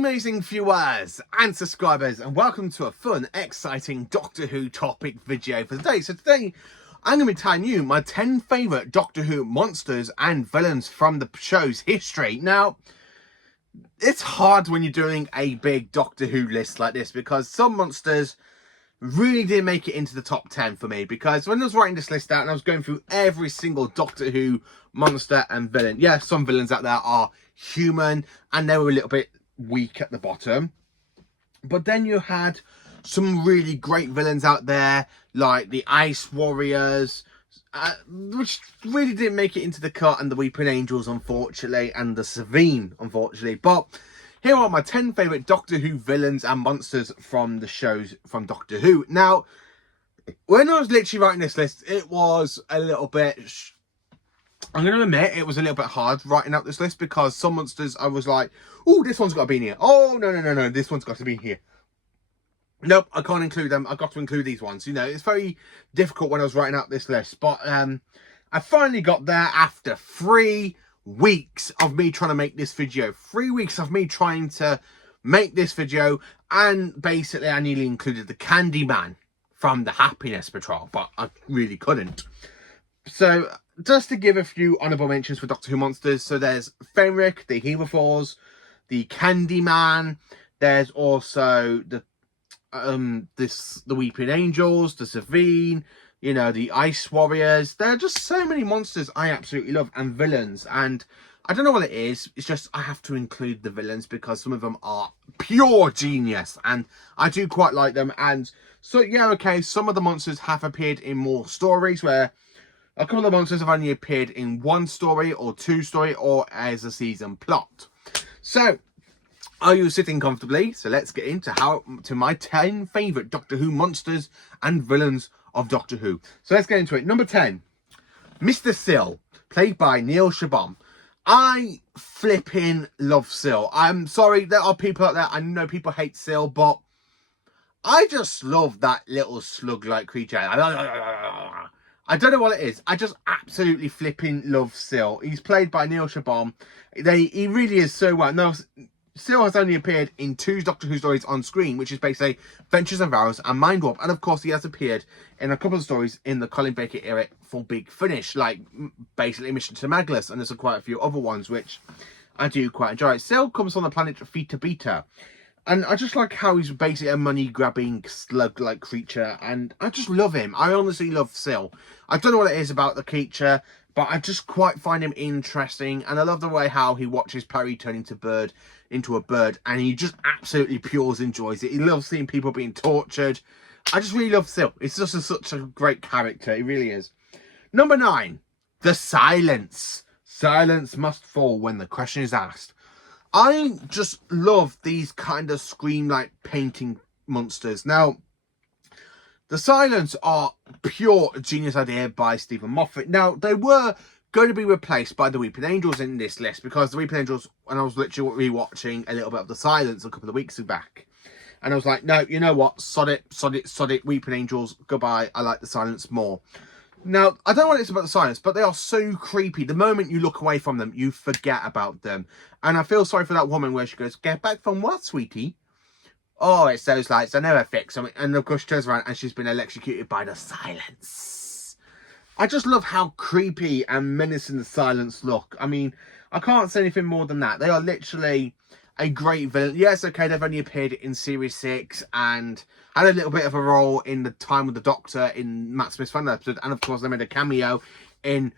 amazing viewers and subscribers, and welcome to a fun, exciting Doctor Who topic video for today. So today, I'm going to be telling you my 10 favourite Doctor Who monsters and villains from the show's history. Now, it's hard when you're doing a big Doctor Who list like this because some monsters really didn't make it into the top 10 for me, because when I was writing this list out and I was going through every single Doctor Who monster and villain, yeah, some villains out there are human and they were a little bit weak at the bottom, but then you had some really great villains out there like the Ice Warriors, which really didn't make it into the cut, and the Weeping Angels unfortunately, and the Savine unfortunately. But here are my 10 favourite Doctor Who villains and monsters from the shows from Doctor Who. Now, when I was literally writing this list, it was a little bit... I'm going to admit, it was a little bit hard writing out this list, because some monsters I was like, oh, this one's got to be in here. Oh, no, this one's got to be here. Nope, I can't include them. I've got to include these ones. You know, it's very difficult when I was writing out this list. But I finally got there after 3 weeks of me trying to make this video. 3 weeks of me trying to make this video, and basically I nearly included the Candyman from the Happiness Patrol, but I really couldn't. So just to give a few honourable mentions for Doctor Who monsters, so there's Fenric, the Hereforth, the Candyman, there's also the Weeping Angels, the Savine, you know, the Ice Warriors. There are just so many monsters I absolutely love, and villains, and I don't know what it is, it's just I have to include the villains because some of them are pure genius and I do quite like them. And so yeah, okay, some of the monsters have appeared in more stories, where a couple of monsters have only appeared in 1 story or 2 story or as a season plot. So are you sitting comfortably? So let's get into my 10 favourite Doctor Who monsters and villains of Doctor Who. So let's get into it. Number 10, Mr. Sil, played by Neil Shabam. I flipping love Sil. I'm sorry, there are people out there, I know people hate Sil, but I just love that little slug-like creature. I don't know what it is. I just absolutely flipping love Sil. He's played by Neil Shabam. He really is so well. Now, Sil has only appeared in 2 Doctor Who stories on screen, which is basically Ventures and Vows and Mind Warp. And of course, he has appeared in a couple of stories in the Colin Baker era for Big Finish, like basically Mission to Maglus. And there's quite a few other ones, which I do quite enjoy. Sil comes from the planet Theta Beta. And I just like how he's basically a money-grabbing slug-like creature. And I just love him. I honestly love Sil. I don't know what it is about the creature, but I just quite find him interesting. And I love the way how he watches Perry turn into a bird. And he just absolutely pure enjoys it. He loves seeing people being tortured. I just really love Sil. It's just such a great character. It really is. Number 9, the Silence. Silence must fall when the question is asked. I just love these kind of Scream-like painting monsters. Now, the Silence are pure genius idea by Stephen Moffat. Now, they were going to be replaced by the Weeping Angels in this list, because the Weeping Angels, when I was literally rewatching a little bit of the Silence a couple of weeks back, and I was like, no, you know what, sod it, Weeping Angels, goodbye, I like the Silence more. Now, I don't know what it's about the Silence, but they are so creepy. The moment you look away from them, you forget about them. And I feel sorry for that woman where she goes, get back from what, sweetie? Oh, it's those lights, I never fix them. And of course she turns around and she's been electrocuted by the Silence. I just love how creepy and menacing the Silence look. I mean, I can't say anything more than that. They are literally a great villain. Yes, okay, they've only appeared in Series 6 and had a little bit of a role in the Time with the Doctor in Matt Smith's final episode. And of course, they made a cameo in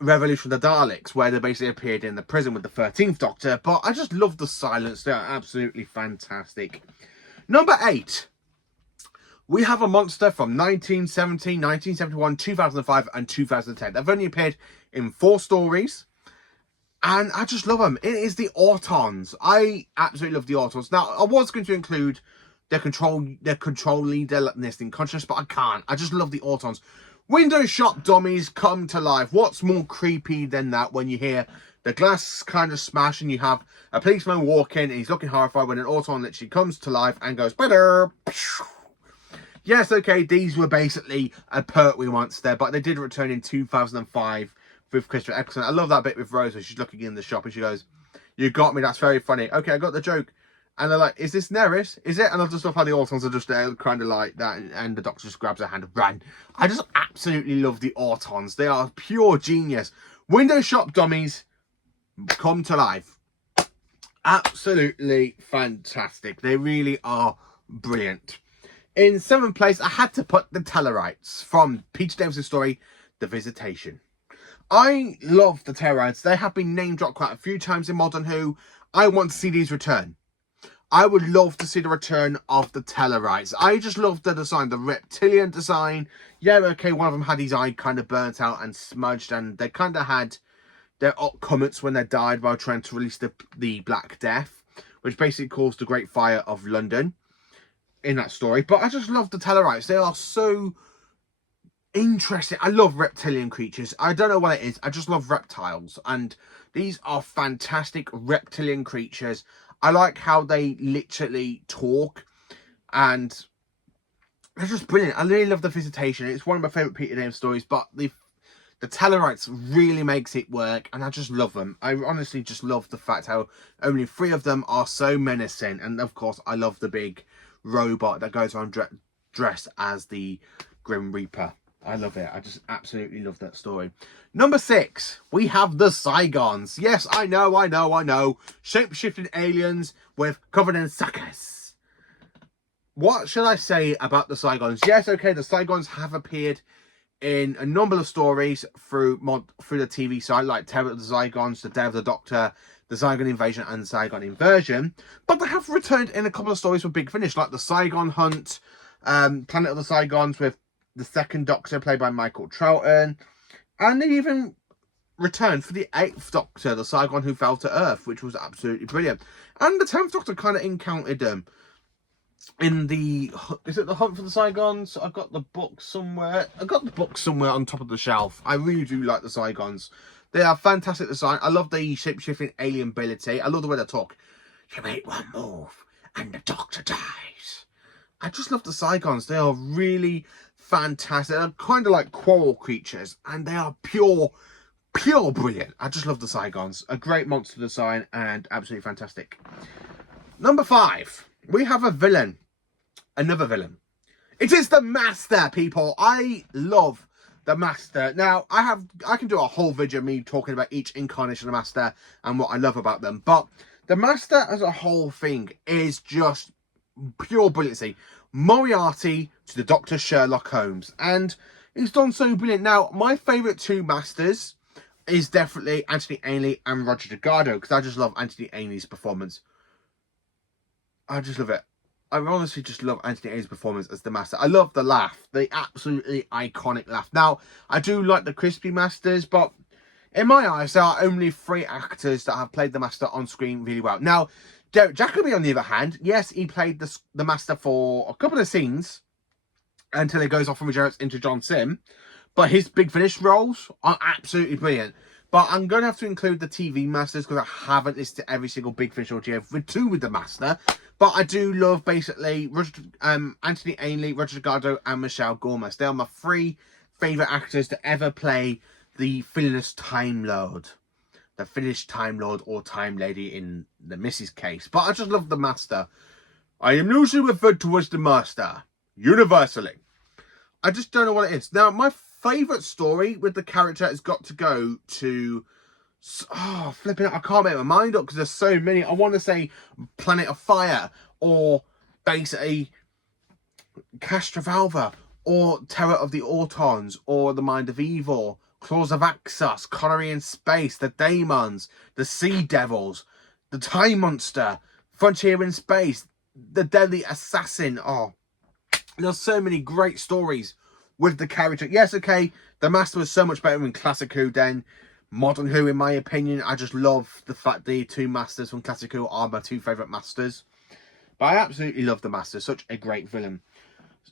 Revolution of the Daleks, where they basically appeared in the prison with the 13th Doctor. But I just love the Silence. They are absolutely fantastic. Number 8. We have a monster from 1970, 1971, 2005 and 2010. They've only appeared in 4 stories. And I just love them. It is the Autons. I absolutely love the Autons. Now, I was going to include their control leader, Nesting Conscious, but I can't. I just love the Autons. Window shop dummies come to life. What's more creepy than that when you hear the glass kind of smash and you have a policeman walk in and he's looking horrified when an Auton literally comes to life and goes, better. Yes, okay, these were basically a Pertwee monster, but they did return in 2005 with Christopher Eccleston. I love that bit with Rose where she's looking in the shop and she goes, You got me. That's very funny. Okay, I got the joke. And they're like, is this Neris? Is it? And I just love how the Autons are just there, kind of like that. And the Doctor just grabs her hand and ran. I just absolutely love the Autons. They are pure genius. Window shop dummies come to life. Absolutely fantastic. They really are brilliant. In 7th place, I had to put the Tellarites from Peter Davis's story, The Visitation. I love the Tellarites. They have been name dropped quite a few times in Modern Who. I want to see these return. I would love to see the return of the Tellarites. I just love the design, the reptilian design. Yeah, okay, one of them had his eye kind of burnt out and smudged, and they kind of had their comments when they died while trying to release the Black Death, which basically caused the Great Fire of London in that story. But I just love the Tellarites. They are so interesting. I love reptilian creatures. I don't know what it is. I just love reptiles, and these are fantastic reptilian creatures. I like how they literally talk, and they're just brilliant. I really love The Visitation. It's one of my favourite Peter Davis stories, but the Tellarites really makes it work, and I just love them. I honestly just love the fact how only 3 of them are so menacing, and of course I love the big robot that goes around dressed as the Grim Reaper. I love it. I just absolutely love that story. Number 6, we have the Saigons. Yes, I know. Shape-shifting aliens with covered in suckers. What should I say about the Saigons? Yes, okay, the Saigons have appeared in a number of stories through the TV side, like Terror of the Zygons, The Day of the Doctor, The Zygon Invasion, and Zygon Inversion. But they have returned in a couple of stories with Big Finish, like The Saigon Hunt, Planet of the Saigons with the 2nd Doctor, played by Michael Troughton. And they even returned for the 8th Doctor, the Saigon Who Fell to Earth, which was absolutely brilliant. And the 10th Doctor kind of encountered them in the... Is it The Hunt for the Saigons? I've got the book somewhere. I've got the book somewhere on top of the shelf. I really do like the Saigons. They are fantastic design. I love the shape-shifting alien ability. I love the way they talk. You make one move and the Doctor dies. I just love the Saigons. They are really fantastic. They're kind of like quarrel creatures, and they are pure brilliant. I just love the Saigons. A great monster design and absolutely fantastic. Number 5, we have a villain. Another villain. It is the Master, people. I love the Master. Now, I can do a whole video of me talking about each incarnation of the Master and what I love about them, but the Master as a whole thing is just pure brilliancy. Moriarty to the Dr. Sherlock Holmes, and he's done so brilliant. Now, my favourite 2 Masters is definitely Anthony Ainley and Roger Delgado, because I just love Anthony Ainley's performance. I just love it. I honestly just love Anthony Ainley's performance as the Master. I love the laugh, the absolutely iconic laugh. Now, I do like the Crispy Masters, but in my eyes, there are only 3 actors that have played the Master on screen really well. Now, Derek Jacobi, on the other hand, yes, he played the Master for a couple of scenes until he goes off from Regenerates into John Sim, but his Big Finish roles are absolutely brilliant. But I'm going to have to include the TV Masters because I haven't listed every single Big Finish or GF2 with the Master. But I do love, basically, Anthony Ainley, Roger Delgado, and Michelle Gormaz. They are my 3 favourite actors to ever play the villainous Time Lord. The Finnish Time Lord or Time Lady in the Mrs. case. But I just love the Master. I am usually referred to as the Master, universally. I just don't know what it is. Now, my favourite story with the character has got to go to... Oh, flipping it, I can't make my mind up because there's so many. I want to say Planet of Fire, or basically Castrovalva, or Terror of the Autons, or The Mind of Evil, Claws of Axos, Connery in Space, The Daemons, The Sea Devils, The Time Monster, Frontier in Space, The Deadly Assassin. Oh, there's so many great stories with the character. Yes, okay, the Master was so much better in Classic Who than Modern Who, in my opinion. I just love the fact the 2 Masters from Classic Who are my 2 favourite Masters. But I absolutely love the Master. Such a great villain.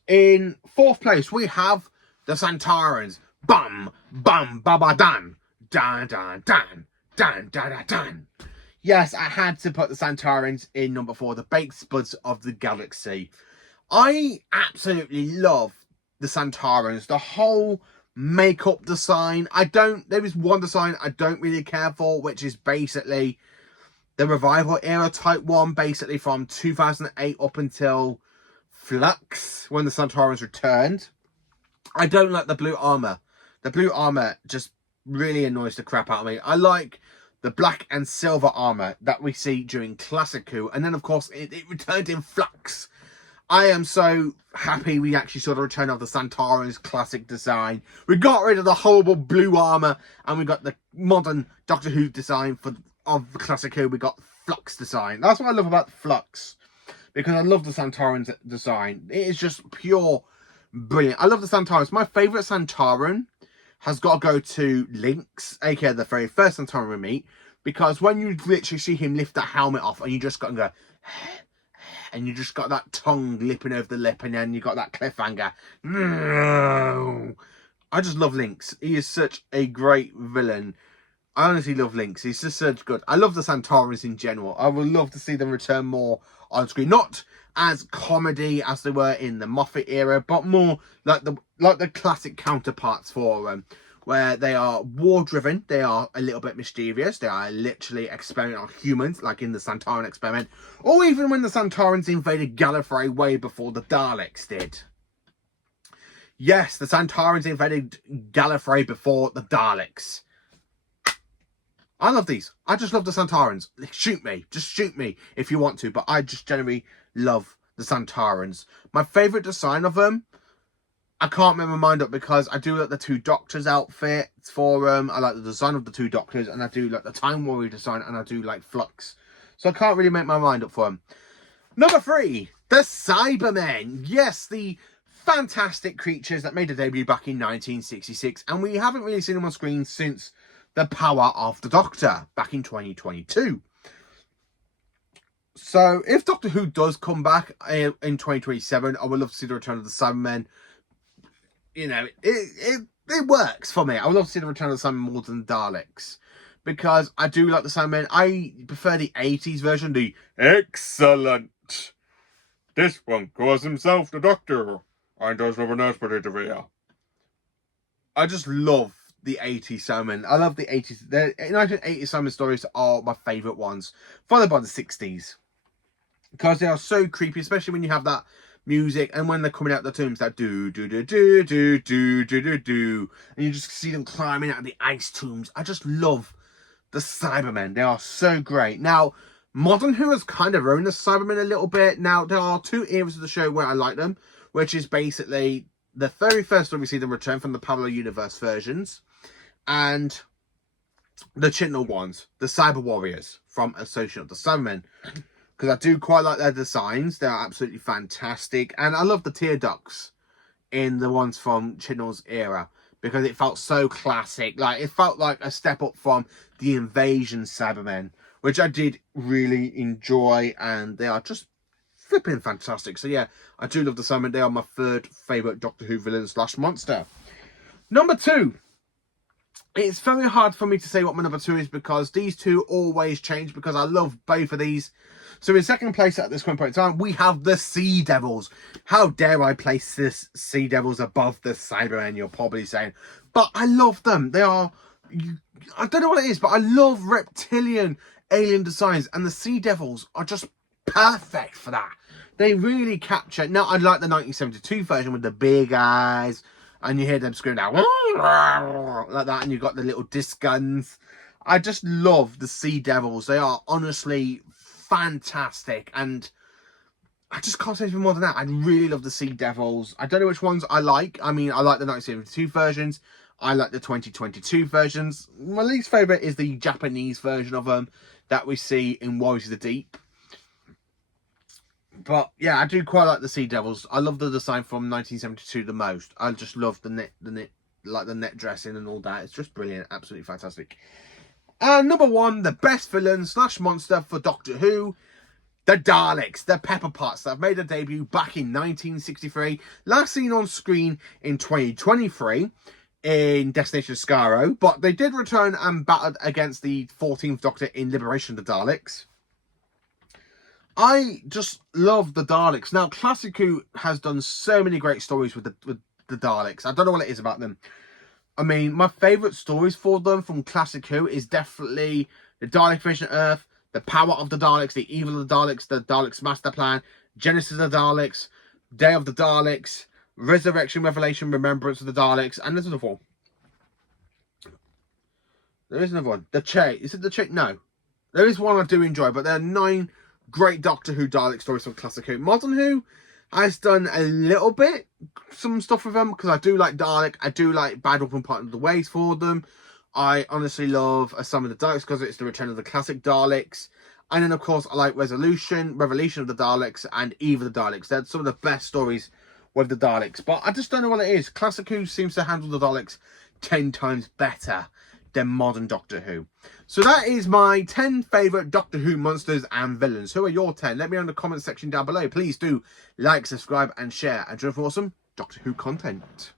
In 4th place, we have the Santarans. Bum, bum, baba, dan. Dan, dan, dan. Dan, dan, dan, dan. Yes, I had to put the Santarans in number 4. The Baked Spuds of the Galaxy. I absolutely love the Santarans. The whole makeup design. There is one design I don't really care for, which is basically the Revival era Type 1, basically from 2008 up until Flux, when the Centaurans returned. I don't like the blue armor. The blue armor just really annoys the crap out of me. I like the black and silver armor that we see during Classic Who, and then of course it returned in Flux. I am so happy we actually saw the return of the Centaurans classic design. We got rid of the horrible blue armor, and we got the modern Doctor Who design of the Classic Who. We got Flux design. That's what I love about Flux, because I love the Centaurans design. It is just pure brilliant. I love the Centaurans. My favourite Centauran has got to go to Lynx, aka the very first Centauran we meet, because when you literally see him lift that helmet off and you just got to go, and you just got that tongue lipping over the lip, and then you got that cliffhanger. No. I just love Lynx. He is such a great villain. I honestly love Lynx. He's just such good. I love the Centaurans in general. I would love to see them return more on screen. Not as comedy as they were in the Moffat era, but more like the classic counterparts for them, where they are war-driven, they are a little bit mischievous, they are literally experimenting on humans, like in the Centauran experiment, or even when the Centaurans invaded Gallifrey way before the Daleks did. Yes, the Centaurans invaded Gallifrey before the Daleks. I love these. I just love the Centaurans. Shoot me. Just shoot me if you want to, but I just generally love the Centaurans. My favourite design of them, I can't make my mind up, because I do like the two Doctors outfits for them. I like the design of the two Doctors, and I do like the Time Warrior design, and I do like Flux. So I can't really make my mind up for them. Number 3, the Cybermen. Yes, the fantastic creatures that made a debut back in 1966, and we haven't really seen them on screen since The Power of the Doctor back in 2022. So if Doctor Who does come back in 2027, I would love to see the return of the Cybermen. You know, it works for me. I would love to see the return of the Cybermen more than the Daleks, because I do like the Cybermen. I prefer the 80s version, the excellent. This one calls himself the Doctor and does love a nurse here. I just love the 80s Cybermen. I love the 80s. The 1980s Cybermen stories are my favourite ones, followed by the 60s, because they are so creepy, especially when you have that music, and when they're coming out the tombs, that do do do do do do do do do, and you just see them climbing out of the ice tombs. I just love the Cybermen. They are so great. Now, Modern Who has kind of ruined the Cybermen a little bit. Now, there are 2 eras of the show where I like them, which is basically the very first time we see them return from the Parallel Universe versions, and the Chibnall ones, the Cyber Warriors from Association of the Cybermen. Because I do quite like their designs. They're absolutely fantastic. And I love the tear ducts in the ones from Chibnall's era, because it felt so classic. Like, it felt like a step up from the Invasion Cybermen, which I did really enjoy. And they are just flipping fantastic. So yeah, I do love the Cybermen. They are my 3rd favourite Doctor Who villain / monster. Number 2. It's very hard for me to say what my number 2 is, because these 2 always change, because I love both of these. So in 2nd place at this point in time, we have the Sea Devils. How dare I place this Sea Devils above the Cybermen, you're probably saying. But I love them. They are, I don't know what it is, but I love reptilian alien designs, and the Sea Devils are just perfect for that. They really capture. Now, I like the 1972 version with the big eyes, and you hear them screaming out like that, and you've got the little disc guns. I just love the Sea Devils. They are honestly fantastic, and I just can't say anything more than that. I really love the Sea Devils. I don't know which ones I like. I mean, I like the 1972 versions. I like the 2022 versions. My least favourite is the Japanese version of them that we see in Warriors of the Deep. But yeah, I do quite like the Sea Devils. I love the design from 1972 the most. I just love the net, like the net dressing and all that. It's just brilliant, absolutely fantastic. And number 1, the best villain / monster for Doctor Who, the Daleks, the Pepper Pots that have made a debut back in 1963, last seen on screen in 2023 in Destination Skaro, but they did return and battled against the 14th Doctor in Liberation of the Daleks. I just love the Daleks. Now, Classic Who has done so many great stories with the Daleks. I don't know what it is about them. I mean, my favourite stories for them from Classic Who is definitely the Dalek Invasion of Earth, The Power of the Daleks, The Evil of the Daleks Master Plan, Genesis of the Daleks, Day of the Daleks, Resurrection, Revelation, Remembrance of the Daleks, and there's another one. There is another one. The Che. Is it the Che? No. There is one I do enjoy, but there are 9 great Doctor Who Dalek stories from Classic Who. Modern Who has done a little bit, some stuff with them, because I do like Dalek. I do like Bad Wolf and Part of the Ways for them. I honestly love some of the Daleks because it's the return of the classic Daleks. And then, of course, I like Revolution of the Daleks, and Evil of the Daleks. They're some of the best stories with the Daleks. But I just don't know what it is. Classic Who seems to handle the Daleks 10 times better than modern Doctor Who. So that is my 10 favourite Doctor Who monsters and villains. Who are your 10? Let me know in the comment section down below. Please do like, subscribe and share. And join for awesome Doctor Who content.